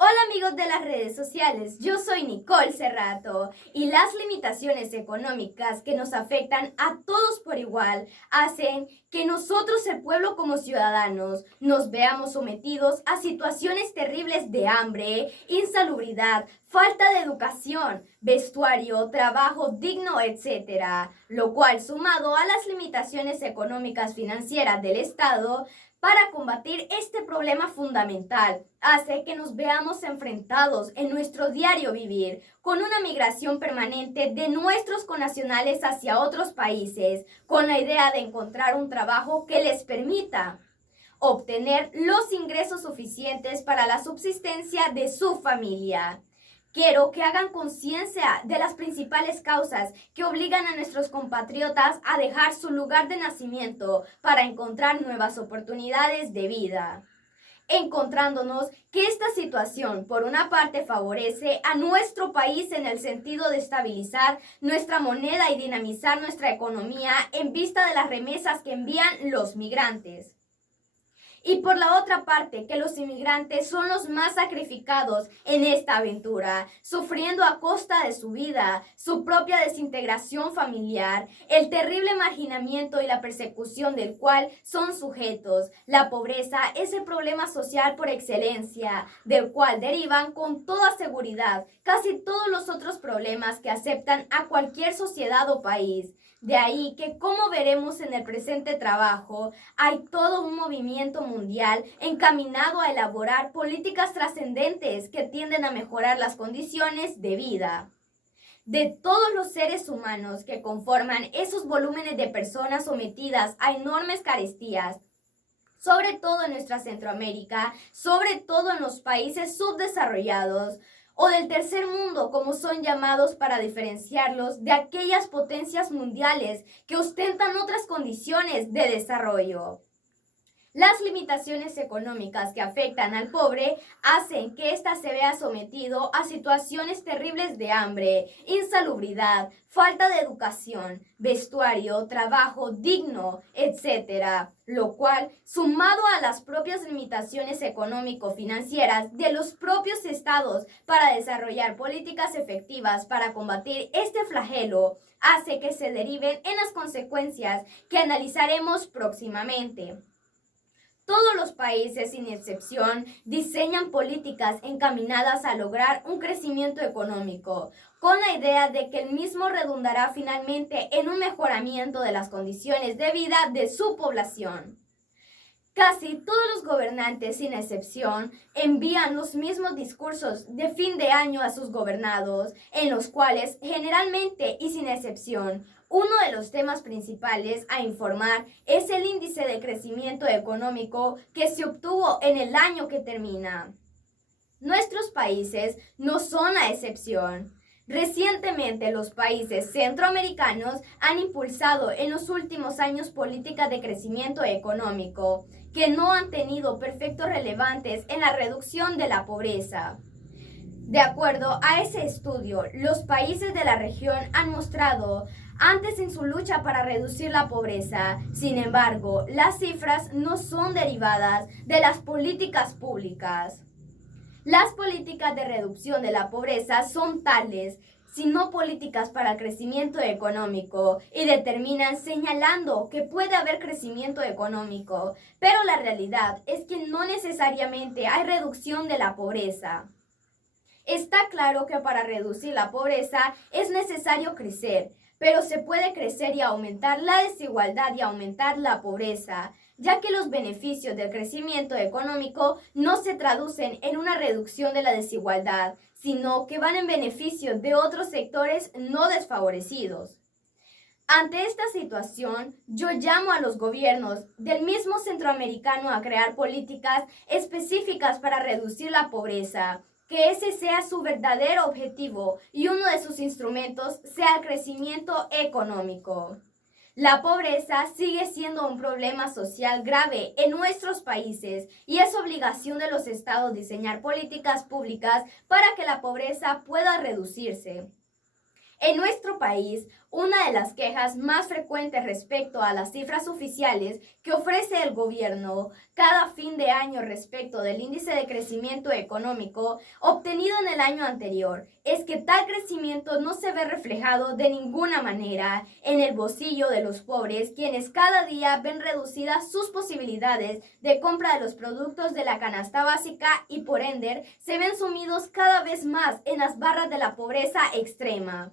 Hola amigos de las redes sociales, yo soy Nicole Cerrato y las limitaciones económicas que nos afectan a todos por igual hacen que nosotros, el pueblo como ciudadanos, nos veamos sometidos a situaciones terribles de hambre, insalubridad, falta de educación, vestuario, trabajo digno, etc. Lo cual, sumado a las limitaciones económicas financieras del Estado, para combatir este problema fundamental, hace que nos veamos enfrentados en nuestro diario vivir con una migración permanente de nuestros connacionales hacia otros países, con la idea de encontrar un trabajo que les permita obtener los ingresos suficientes para la subsistencia de su familia. Quiero que hagan conciencia de las principales causas que obligan a nuestros compatriotas a dejar su lugar de nacimiento para encontrar nuevas oportunidades de vida. Encontrándonos que esta situación, por una parte, favorece a nuestro país en el sentido de estabilizar nuestra moneda y dinamizar nuestra economía en vista de las remesas que envían los migrantes. Y por la otra parte, que los inmigrantes son los más sacrificados en esta aventura, sufriendo a costa de su vida, su propia desintegración familiar, el terrible marginamiento y la persecución del cual son sujetos. La pobreza es el problema social por excelencia, del cual derivan con toda seguridad casi todos los otros problemas que aceptan a cualquier sociedad o país. De ahí que, como veremos en el presente trabajo, hay todo un movimiento mundial encaminado a elaborar políticas trascendentes que tienden a mejorar las condiciones de vida de todos los seres humanos que conforman esos volúmenes de personas sometidas a enormes carestías, sobre todo en nuestra Centroamérica, sobre todo en los países subdesarrollados o del tercer mundo, como son llamados para diferenciarlos de aquellas potencias mundiales que ostentan otras condiciones de desarrollo. Las limitaciones económicas que afectan al pobre hacen que ésta se vea sometido a situaciones terribles de hambre, insalubridad, falta de educación, vestuario, trabajo digno, etc. Lo cual, sumado a las propias limitaciones económico-financieras de los propios estados para desarrollar políticas efectivas para combatir este flagelo, hace que se deriven en las consecuencias que analizaremos próximamente. Todos los países, sin excepción, diseñan políticas encaminadas a lograr un crecimiento económico, con la idea de que el mismo redundará finalmente en un mejoramiento de las condiciones de vida de su población. Casi todos los gobernantes, sin excepción, envían los mismos discursos de fin de año a sus gobernados, en los cuales, generalmente y sin excepción, uno de los temas principales a informar es el índice de crecimiento económico que se obtuvo en el año que termina. Nuestros países no son la excepción. Recientemente los países centroamericanos han impulsado en los últimos años políticas de crecimiento económico que no han tenido efectos relevantes en la reducción de la pobreza. De acuerdo a ese estudio, los países de la región han mostrado antes en su lucha para reducir la pobreza. Sin embargo, las cifras no son derivadas de las políticas públicas. Las políticas de reducción de la pobreza son tales, sino políticas para el crecimiento económico, y determinan señalando que puede haber crecimiento económico, pero la realidad es que no necesariamente hay reducción de la pobreza. Está claro que para reducir la pobreza es necesario crecer, pero se puede crecer y aumentar la desigualdad y aumentar la pobreza, ya que los beneficios del crecimiento económico no se traducen en una reducción de la desigualdad, sino que van en beneficio de otros sectores no desfavorecidos. Ante esta situación, yo llamo a los gobiernos del mismo centroamericano a crear políticas específicas para reducir la pobreza, que ese sea su verdadero objetivo y uno de sus instrumentos sea el crecimiento económico. La pobreza sigue siendo un problema social grave en nuestros países y es obligación de los estados diseñar políticas públicas para que la pobreza pueda reducirse. En nuestro país, una de las quejas más frecuentes respecto a las cifras oficiales que ofrece el gobierno cada fin de año respecto del índice de crecimiento económico obtenido en el año anterior es que tal crecimiento no se ve reflejado de ninguna manera en el bolsillo de los pobres, quienes cada día ven reducidas sus posibilidades de compra de los productos de la canasta básica y por ende se ven sumidos cada vez más en las barras de la pobreza extrema.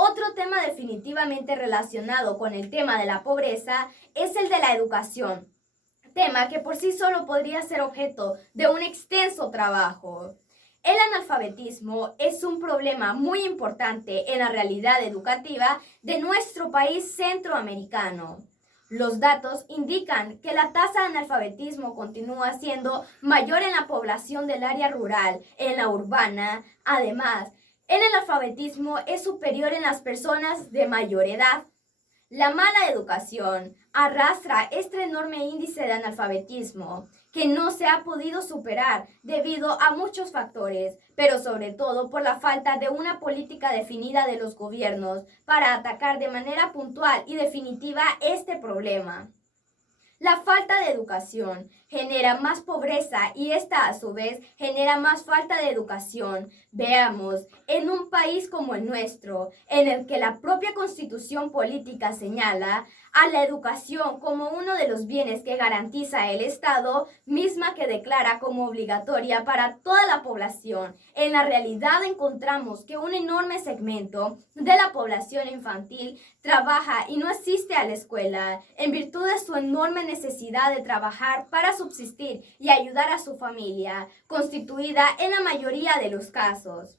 Otro tema definitivamente relacionado con el tema de la pobreza es el de la educación, tema que por sí solo podría ser objeto de un extenso trabajo. El analfabetismo es un problema muy importante en la realidad educativa de nuestro país centroamericano. Los datos indican que la tasa de analfabetismo continúa siendo mayor en la población del área rural, en la urbana. Además, el analfabetismo es superior en las personas de mayor edad. La mala educación arrastra este enorme índice de analfabetismo que no se ha podido superar debido a muchos factores, pero sobre todo por la falta de una política definida de los gobiernos para atacar de manera puntual y definitiva este problema. La falta de educación genera más pobreza y esta a su vez genera más falta de educación. Veamos, en un país como el nuestro, en el que la propia constitución política señala a la educación como uno de los bienes que garantiza el Estado, misma que declara como obligatoria para toda la población, en la realidad encontramos que un enorme segmento de la población infantil trabaja y no asiste a la escuela en virtud de su enorme necesidad de trabajar para subsistir y ayudar a su familia, constituida en la mayoría de los casos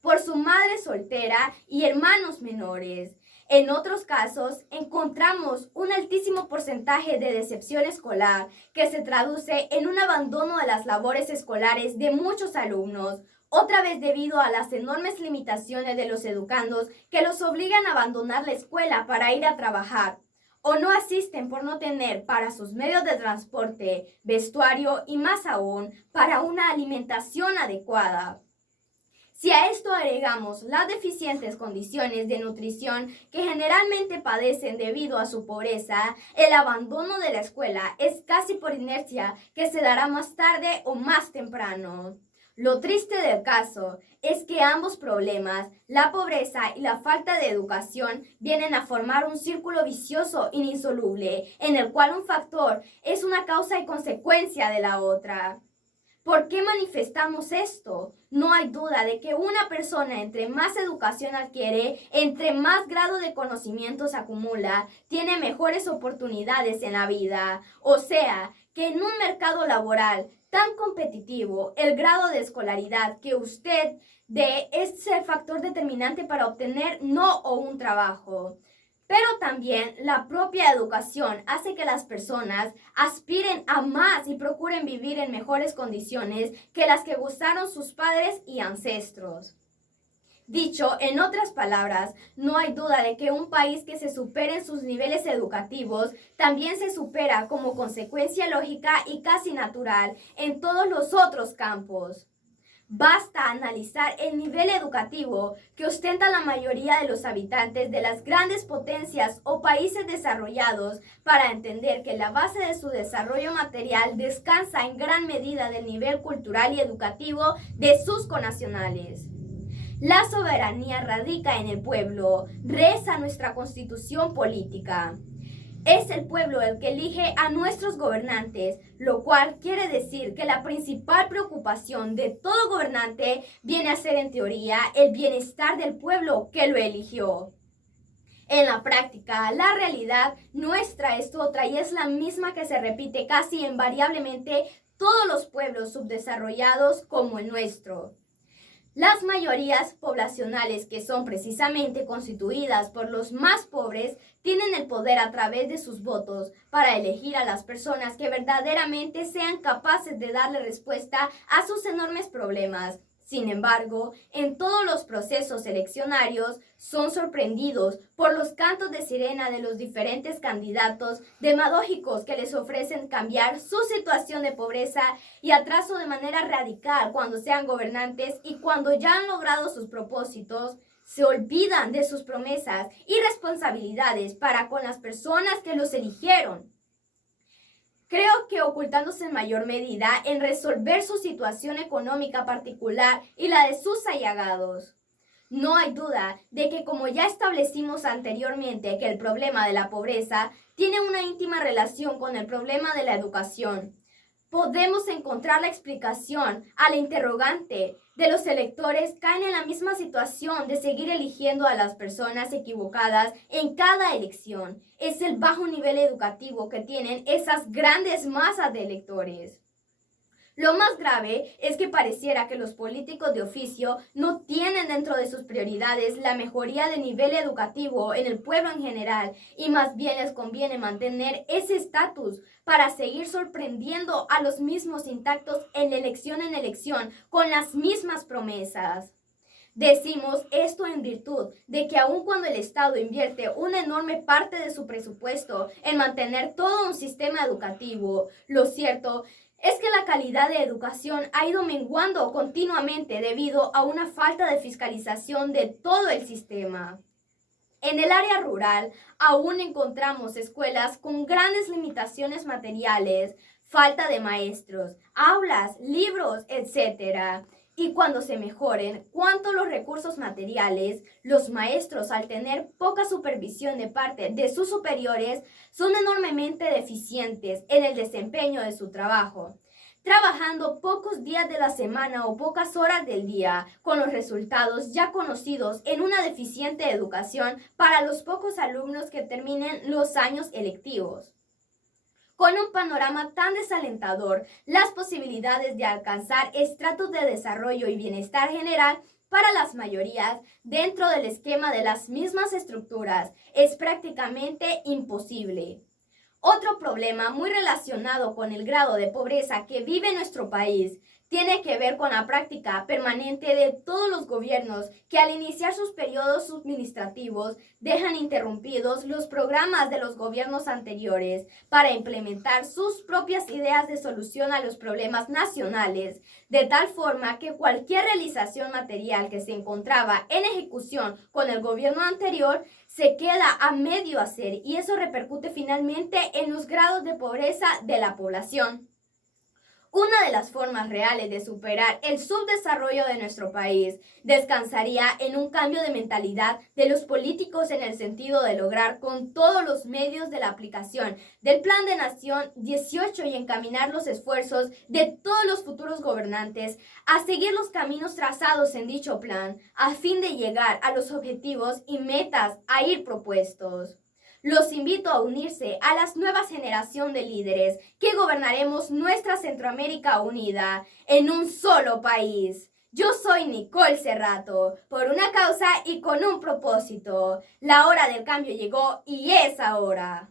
por su madre soltera y hermanos menores. En otros casos, encontramos un altísimo porcentaje de deserción escolar que se traduce en un abandono de las labores escolares de muchos alumnos, otra vez debido a las enormes limitaciones de los educandos que los obligan a abandonar la escuela para ir a trabajar, o no asisten por no tener para sus medios de transporte, vestuario y más aún para una alimentación adecuada. Si a esto agregamos las deficientes condiciones de nutrición que generalmente padecen debido a su pobreza, el abandono de la escuela es casi por inercia que se dará más tarde o más temprano. Lo triste del caso es que ambos problemas, la pobreza y la falta de educación, vienen a formar un círculo vicioso insoluble, en el cual un factor es una causa y consecuencia de la otra. ¿Por qué manifestamos esto? No hay duda de que una persona entre más educación adquiere, entre más grado de conocimientos acumula, tiene mejores oportunidades en la vida. O sea, que en un mercado laboral tan competitivo, el grado de escolaridad que usted dé es el factor determinante para obtener no o un trabajo. Pero también la propia educación hace que las personas aspiren a más y procuren vivir en mejores condiciones que las que gozaron sus padres y ancestros. Dicho en otras palabras, no hay duda de que un país que se supere en sus niveles educativos también se supera como consecuencia lógica y casi natural en todos los otros campos. Basta analizar el nivel educativo que ostenta la mayoría de los habitantes de las grandes potencias o países desarrollados para entender que la base de su desarrollo material descansa en gran medida del nivel cultural y educativo de sus connacionales. La soberanía radica en el pueblo, reza nuestra constitución política. Es el pueblo el que elige a nuestros gobernantes, lo cual quiere decir que la principal preocupación de todo gobernante viene a ser en teoría el bienestar del pueblo que lo eligió. En la práctica, la realidad nuestra es otra y es la misma que se repite casi invariablemente todos los pueblos subdesarrollados como el nuestro. Las mayorías poblacionales, que son precisamente constituidas por los más pobres, tienen el poder a través de sus votos para elegir a las personas que verdaderamente sean capaces de darle respuesta a sus enormes problemas. Sin embargo, en todos los procesos eleccionarios son sorprendidos por los cantos de sirena de los diferentes candidatos demagógicos que les ofrecen cambiar su situación de pobreza y atraso de manera radical cuando sean gobernantes y cuando ya han logrado sus propósitos, se olvidan de sus promesas y responsabilidades para con las personas que los eligieron. Creo que ocultándose en mayor medida en resolver su situación económica particular y la de sus allegados. No hay duda de que, como ya establecimos anteriormente, que el problema de la pobreza tiene una íntima relación con el problema de la educación. Podemos encontrar la explicación a la interrogante de los electores caen en la misma situación de seguir eligiendo a las personas equivocadas en cada elección. Es el bajo nivel educativo que tienen esas grandes masas de electores. Lo más grave es que pareciera que los políticos de oficio no tienen dentro de sus prioridades la mejoría de nivel educativo en el pueblo en general y más bien les conviene mantener ese estatus para seguir sorprendiendo a los mismos intactos en elección con las mismas promesas. Decimos esto en virtud de que aun cuando el Estado invierte una enorme parte de su presupuesto en mantener todo un sistema educativo, lo cierto es que la calidad de educación ha ido menguando continuamente debido a una falta de fiscalización de todo el sistema. En el área rural aún encontramos escuelas con grandes limitaciones materiales, falta de maestros, aulas, libros, etc. Y cuando se mejoren cuanto los recursos materiales, los maestros, al tener poca supervisión de parte de sus superiores, son enormemente deficientes en el desempeño de su trabajo, trabajando pocos días de la semana o pocas horas del día, con los resultados ya conocidos en una deficiente educación para los pocos alumnos que terminen los años electivos. Con un panorama tan desalentador, las posibilidades de alcanzar estratos de desarrollo y bienestar general para las mayorías dentro del esquema de las mismas estructuras es prácticamente imposible. Otro problema muy relacionado con el grado de pobreza que vive nuestro país tiene que ver con la práctica permanente de todos los gobiernos que al iniciar sus periodos administrativos dejan interrumpidos los programas de los gobiernos anteriores para implementar sus propias ideas de solución a los problemas nacionales, de tal forma que cualquier realización material que se encontraba en ejecución con el gobierno anterior se queda a medio hacer y eso repercute finalmente en los grados de pobreza de la población. Una de las formas reales de superar el subdesarrollo de nuestro país descansaría en un cambio de mentalidad de los políticos en el sentido de lograr con todos los medios de la aplicación del Plan de Nación 18 y encaminar los esfuerzos de todos los futuros gobernantes a seguir los caminos trazados en dicho plan a fin de llegar a los objetivos y metas a ir propuestos. Los invito a unirse a la nueva generación de líderes que gobernaremos nuestra Centroamérica unida en un solo país. Yo soy Nicole Cerrato, por una causa y con un propósito. La hora del cambio llegó y es ahora.